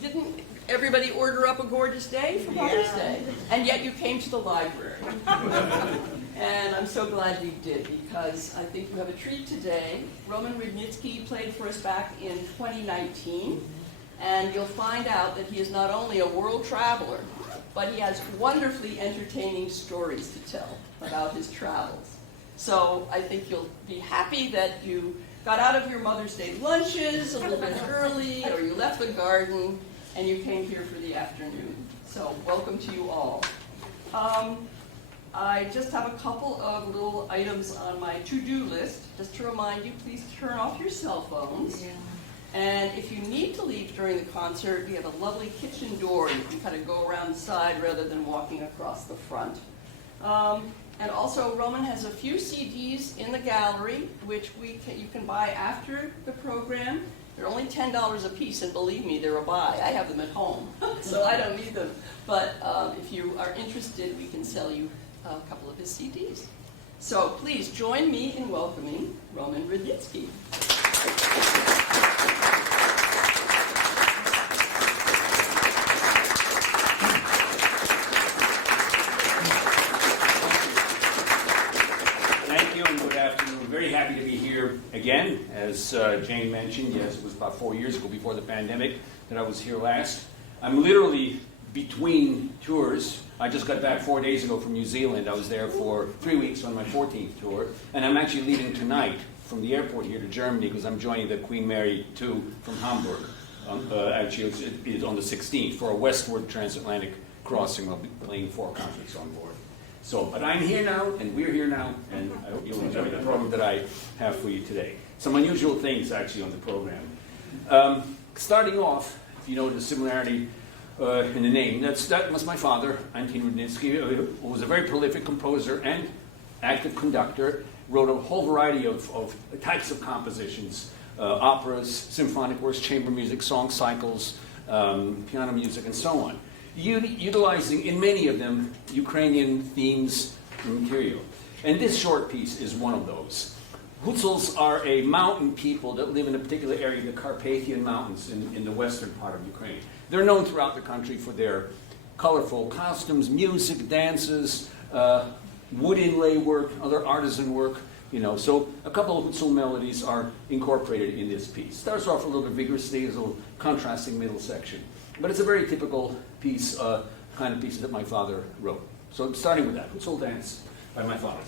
Didn't everybody order up a gorgeous day for Mother's Day? And yet you came to the library. And I'm so glad you did, because I think you have a treat today. Roman Rudnytsky played for us back in 2019, and you'll find out that he is not only a world traveler, but he has wonderfully entertaining stories to tell about his travels. So I think you'll be happy that you got out of your Mother's Day lunches a little bit early, or you left the garden, and you came here for the afternoon. So welcome to you all. I just have a couple of little items on my to-do list. Just to remind you, please turn off your cell phones. Yeah. And if you need to leave during the concert, we have a lovely kitchen door. You can kind of go around the side rather than walking across the front. And also, Roman has a few CDs in the gallery, which you can buy after the program. They're only $10 a piece, and believe me, they're a buy. I have them at home, so I don't need them. But if you are interested, we can sell you a couple of his CDs. So please join me in welcoming Roman Rudnytsky. Very happy to be here again. As Jane mentioned, yes, it was about 4 years ago, before the pandemic, that I was here last. I'm literally between tours. I just got back 4 days ago from New Zealand. I was there for 3 weeks on my 14th tour, and I'm actually leaving tonight from the airport here to Germany because I'm joining the Queen Mary 2 from Hamburg. Actually, it's on the 16th for a westward transatlantic crossing. I'll be playing 4 concerts on board. So, but I'm here now, and we're here now, and I hope you'll enjoy the program that I have for you today. Some unusual things, actually, on the program. Starting off, if you know the similarity in the name, that was my father, Anton Rudnytsky, who was a very prolific composer and active conductor, wrote a whole variety of types of compositions, operas, symphonic works, chamber music, song cycles, piano music, and so on, utilizing in many of them Ukrainian themes and material. And this short piece is one of those. Hutsuls are a mountain people that live in a particular area, the Carpathian Mountains in the western part of Ukraine. They're known throughout the country for their colorful costumes, music, dances, wood inlay work, other artisan work. So a couple of Hutsul melodies are incorporated in this piece. Starts off a little bit vigorously, there's a little contrasting middle section. But it's a very typical piece, kind of piece that my father wrote. So starting with that, Hutsul Dance by my father.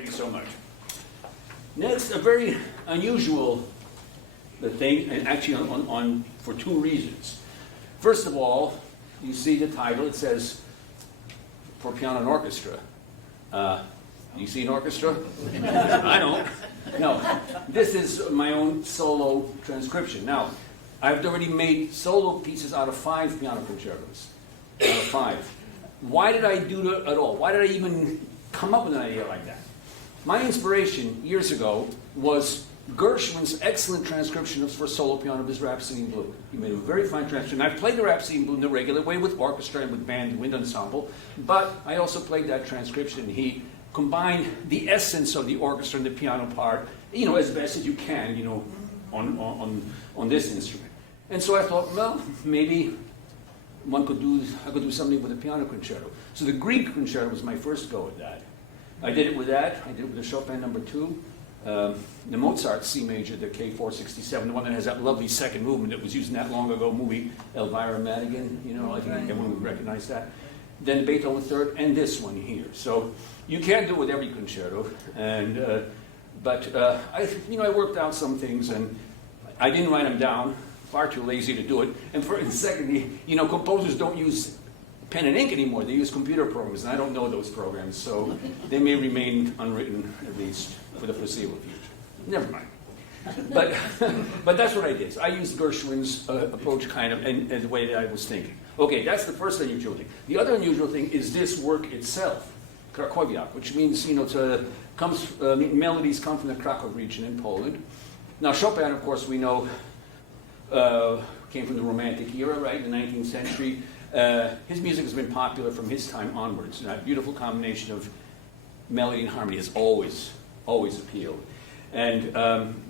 Thank you so much. Next, a very unusual thing, and actually for two reasons. First of all, you see the title, it says, for piano and orchestra. You see an orchestra? I don't. No, this is my own solo transcription. Now, I've already made solo pieces out of 5 piano concertos. Out of 5. Why did I do that at all? Why did I even come up with an idea like that? My inspiration years ago was Gershwin's excellent transcription for solo piano of his Rhapsody in Blue. He made a very fine transcription. I've played the Rhapsody in Blue in the regular way with orchestra and with band and wind ensemble, but I also played that transcription. He combined the essence of the orchestra and the piano part, as best as you can, on this instrument. And so I thought, well, maybe I could do something with a piano concerto. So the Greek concerto was my first go at that. I did it with that. I did it with the Chopin No. 2, the Mozart C major, the K467, the one that has that lovely second movement that was used in that long ago movie, Elvira Madigan. I think everyone would recognize that. Then Beethoven Third, and this one here. So you can't do it with every concerto, but I worked out some things, and I didn't write them down. Far too lazy to do it. And secondly, composers don't use pen and ink anymore. They use computer programs, and I don't know those programs, so they may remain unwritten, at least for the foreseeable future. Never mind. But that's what I did. So I used Gershwin's approach kind of, and the way that I was thinking. Okay, that's the first unusual thing. The other unusual thing is this work itself, Krakowiak, which means, melodies come from the Krakow region in Poland. Now, Chopin, of course, we know, came from the Romantic era, right, in the 19th century. His music has been popular from his time onwards. And that beautiful combination of melody and harmony has always appealed. And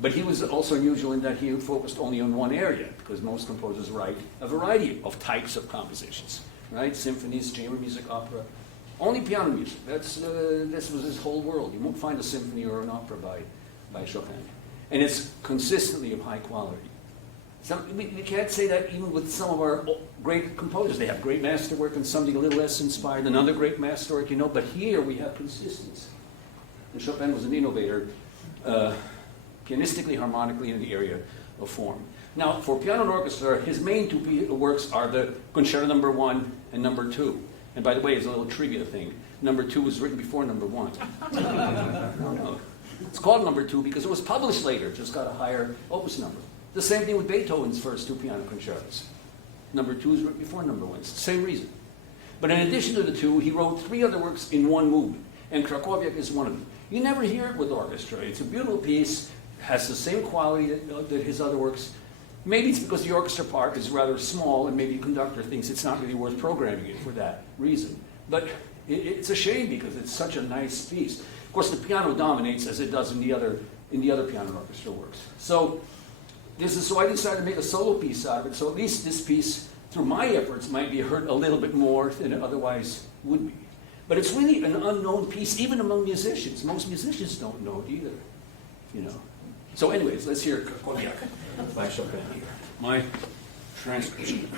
but he was also unusual in that he focused only on one area, because most composers write a variety of types of compositions, right? Symphonies, chamber music, opera. Only piano music. This was his whole world. You won't find a symphony or an opera by Chopin. And it's consistently of high quality. We can't say that even with some of our great composers. They have great masterwork and something a little less inspired, another great masterwork, but here we have consistency. And Chopin was an innovator, pianistically, harmonically, in the area of form. Now, for piano and orchestra, his main 2 works are the Concerto No. 1 and No. 2. And by the way, it's a little trivia thing. No. 2 was written before No. 1. No. It's called No. 2 because it was published later, just got a higher opus number. The same thing with Beethoven's first 2 piano concertos. No. 2 is written before No. 1. It's the same reason. But in addition to the 2, he wrote 3 other works in one movement, and Krakowiak is one of them. You never hear it with orchestra. It's a beautiful piece, has the same quality that his other works. Maybe it's because the orchestra part is rather small, and maybe the conductor thinks it's not really worth programming it for that reason. But it's a shame because it's such a nice piece. Of course, the piano dominates as it does in the other piano and orchestra works. So I decided to make a solo piece out of it. So at least this piece, through my efforts, might be heard a little bit more than it otherwise would be. But it's really an unknown piece, even among musicians. Most musicians don't know it either. So anyways, let's hear Krakowiak by Chopin here. My transcription.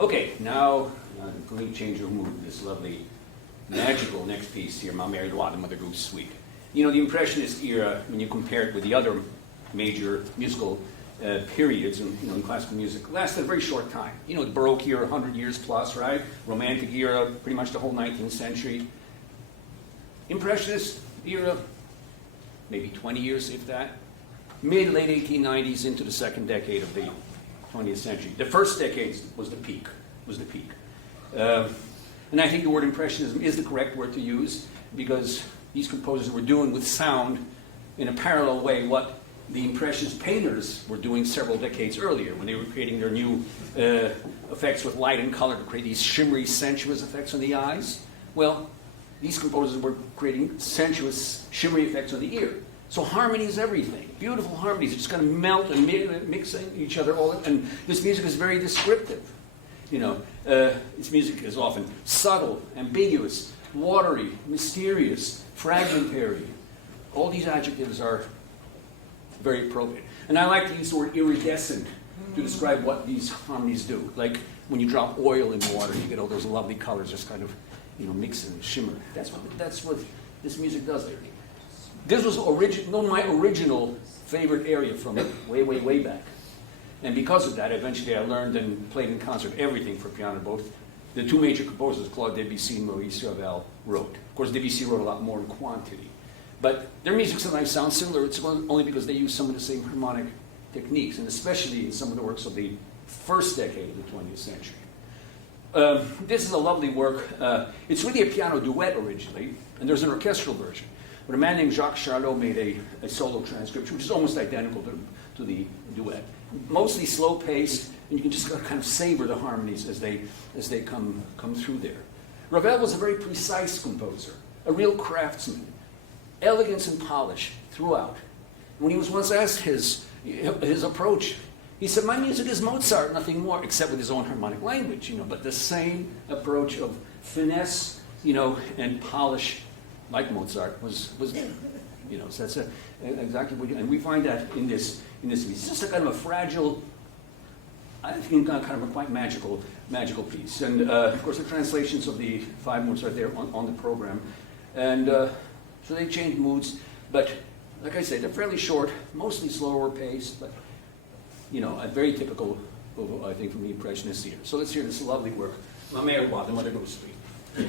Okay, now I'm going to change your mood to this lovely, magical next piece here, Ma Mary Loi, the Mother Goose Suite. You know, the Impressionist era, when you compare it with the other major musical periods in classical music, lasted a very short time. You know, the Baroque era, 100 years plus, right? Romantic era, pretty much the whole 19th century. Impressionist era, maybe 20 years, if that. Mid-late 1890s into the second decade of the 20th century. The first decade was the peak. And I think the word impressionism is the correct word to use, because these composers were doing with sound in a parallel way what the Impressionist painters were doing several decades earlier, when they were creating their new effects with light and color to create these shimmery, sensuous effects on the eyes. Well, these composers were creating sensuous, shimmery effects on the ear. So harmony is everything. Beautiful harmonies. It's going to melt and mix each other all. And this music is very descriptive. You know, this music is often subtle, ambiguous, watery, mysterious, fragmentary. All these adjectives are very appropriate. And I like to use the word iridescent to describe what these harmonies do. Like when you drop oil in water, you get all those lovely colors just kind of, mix and shimmer. That's what this music does there. This was my original favorite area from way, way, way back. And because of that, eventually I learned and played in concert everything for piano. Both the two major composers, Claude Debussy and Maurice Ravel, wrote. Of course, Debussy wrote a lot more in quantity. But their music sometimes sounds similar. It's only because they use some of the same harmonic techniques, and especially in some of the works of the first decade of the 20th century. This is a lovely work. It's really a piano duet originally, and there's an orchestral version. But a man named Jacques Charlot made a solo transcription, which is almost identical to the duet. Mostly slow-paced, and you can just kind of savor the harmonies as they come through there. Ravel was a very precise composer, a real craftsman, elegance and polish throughout. When he was once asked his approach, he said, "My music is Mozart, nothing more, except with his own harmonic language, but the same approach of finesse, and polish, like Mozart, was there. So that's exactly what and we find that in this piece. It's just a kind of a fragile, I think kind of a quite magical piece. And of course the translations of the 5 moves are there on the program. And so they change moods, but like I say, they're fairly short, mostly slower paced, but very typical, I think, from the Impressionists here. So let's hear this lovely work, Ma Mère Roi, the Mother Goose Suite.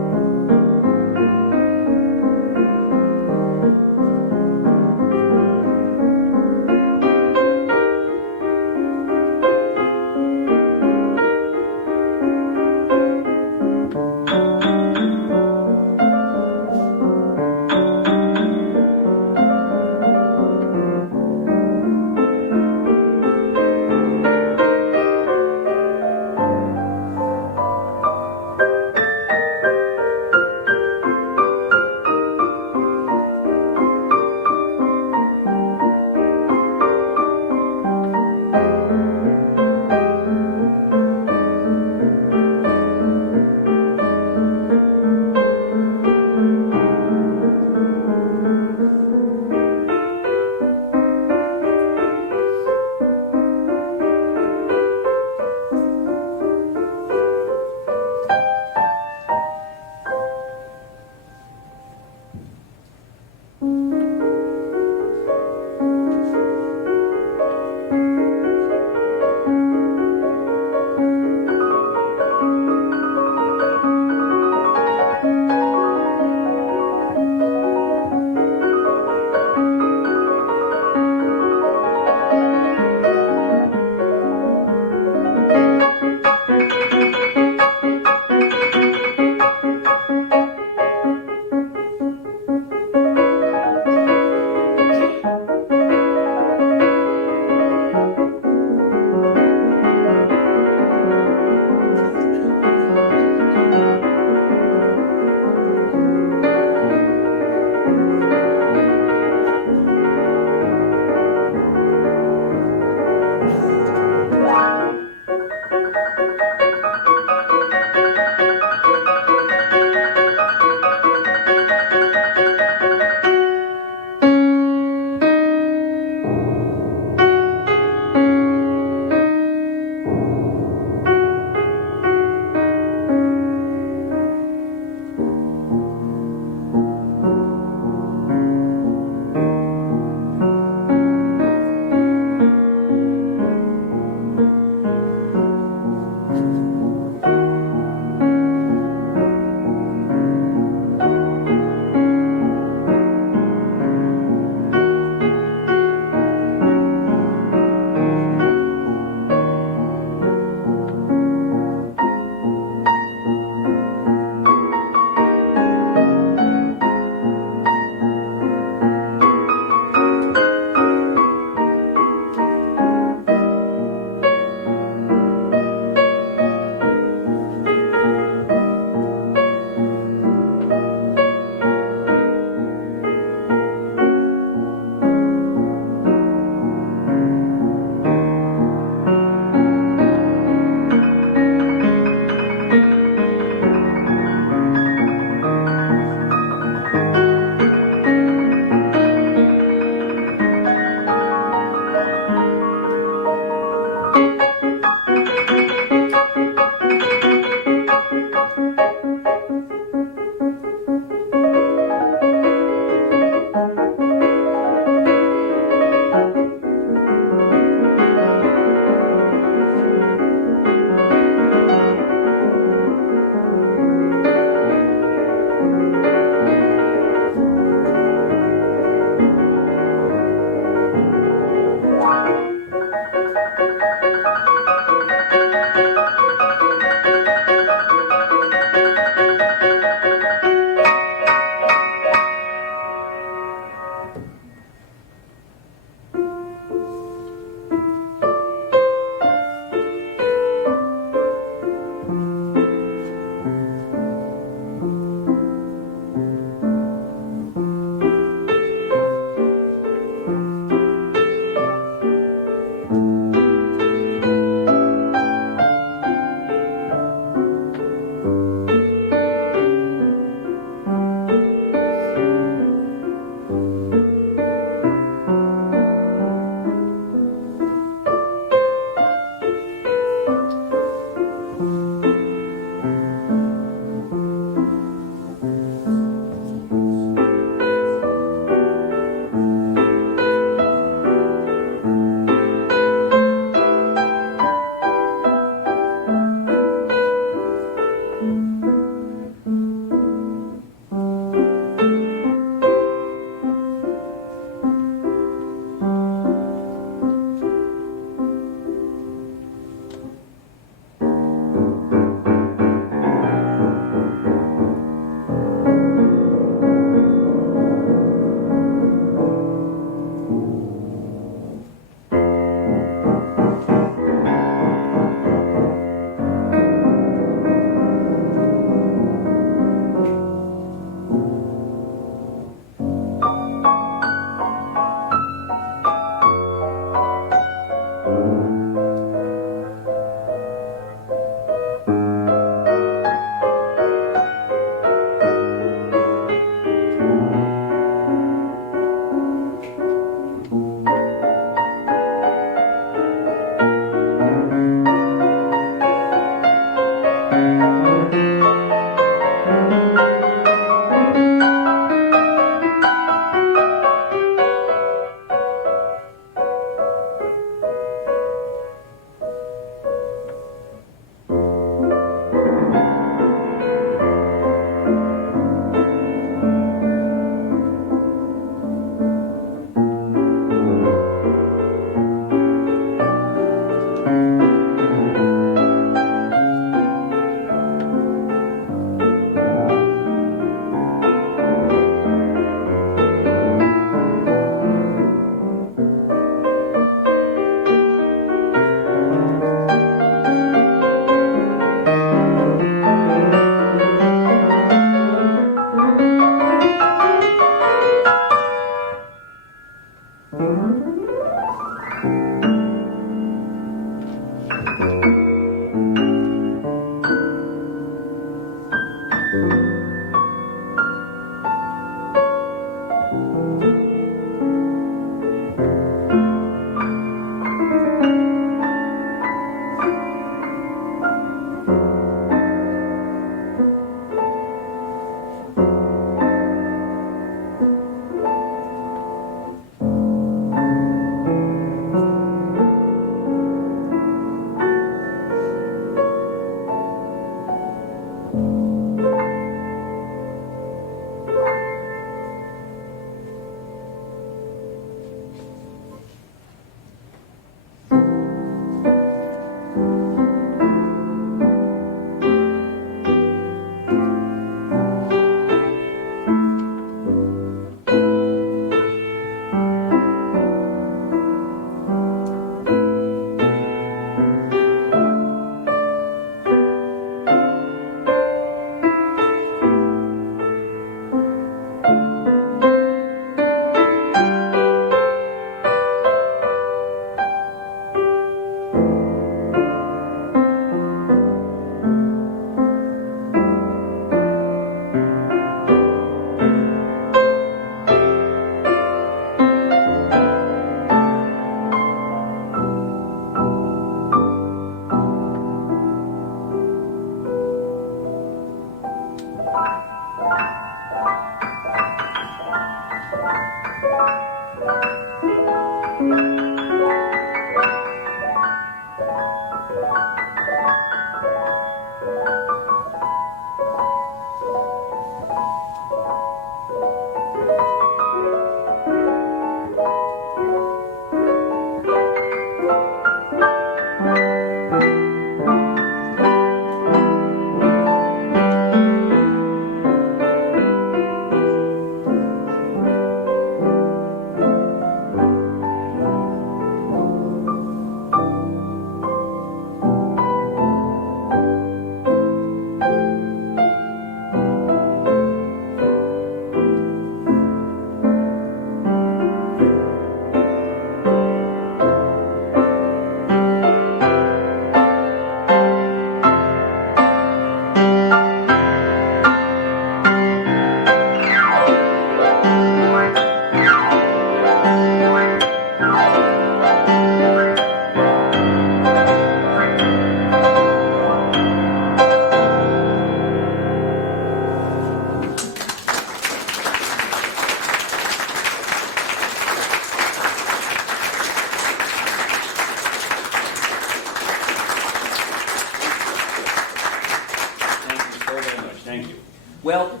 Well,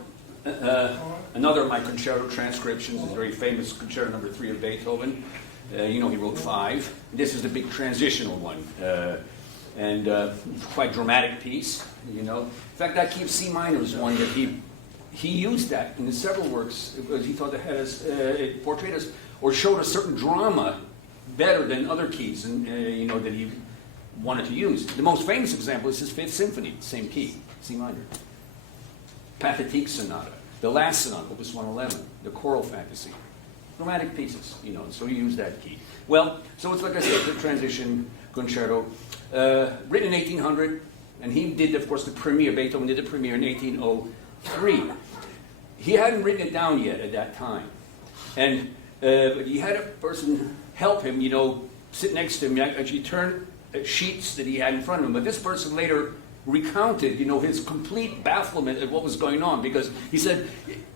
another of my concerto transcriptions is very famous Concerto Number 3 of Beethoven. You know he wrote 5. This is the big transitional one, and quite dramatic piece. You know, in fact, that key of C minor is one that he used that in several works because he thought that it portrayed us or showed a certain drama better than other keys, and you know that he wanted to use. The most famous example is his Fifth Symphony, same key, C minor. Pathétique Sonata, the last sonata, Opus 111, the choral fantasy. Dramatic pieces, you know, so he used that key. Well, so it's like I said, the transition concerto, written in 1800, and he did, of course, the premiere, Beethoven did the premiere in 1803. He hadn't written it down yet at that time. And he had a person help him, you know, sit next to him, actually turn sheets that he had in front of him. But this person later recounted, his complete bafflement at what was going on, because he said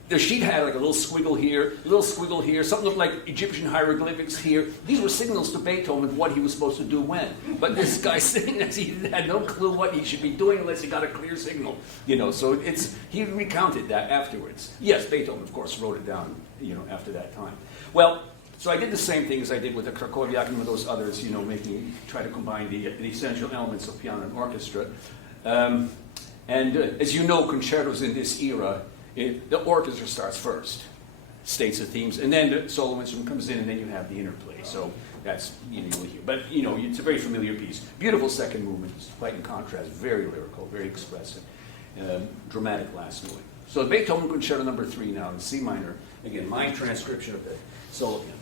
the sheet had like a little squiggle here, something looked like Egyptian hieroglyphics here. These were signals to Beethoven what he was supposed to do when. But this guy saying that he had no clue what he should be doing unless he got a clear signal. So he recounted that afterwards. Yes, Beethoven, of course, wrote it down, after that time. Well, so I did the same thing as I did with the Krakowiak and with those others, try to combine the essential elements of piano and orchestra. And as you know, concertos in this era, the orchestra starts first, states the themes, and then the solo instrument comes in, and then you have the interplay. So that's, you'll hear. But, it's a very familiar piece. Beautiful second movement, it's quite in contrast, very lyrical, very expressive, dramatic last movement. So Beethoven Concerto No. 3 now in C minor. Again, my transcription of the solo piano.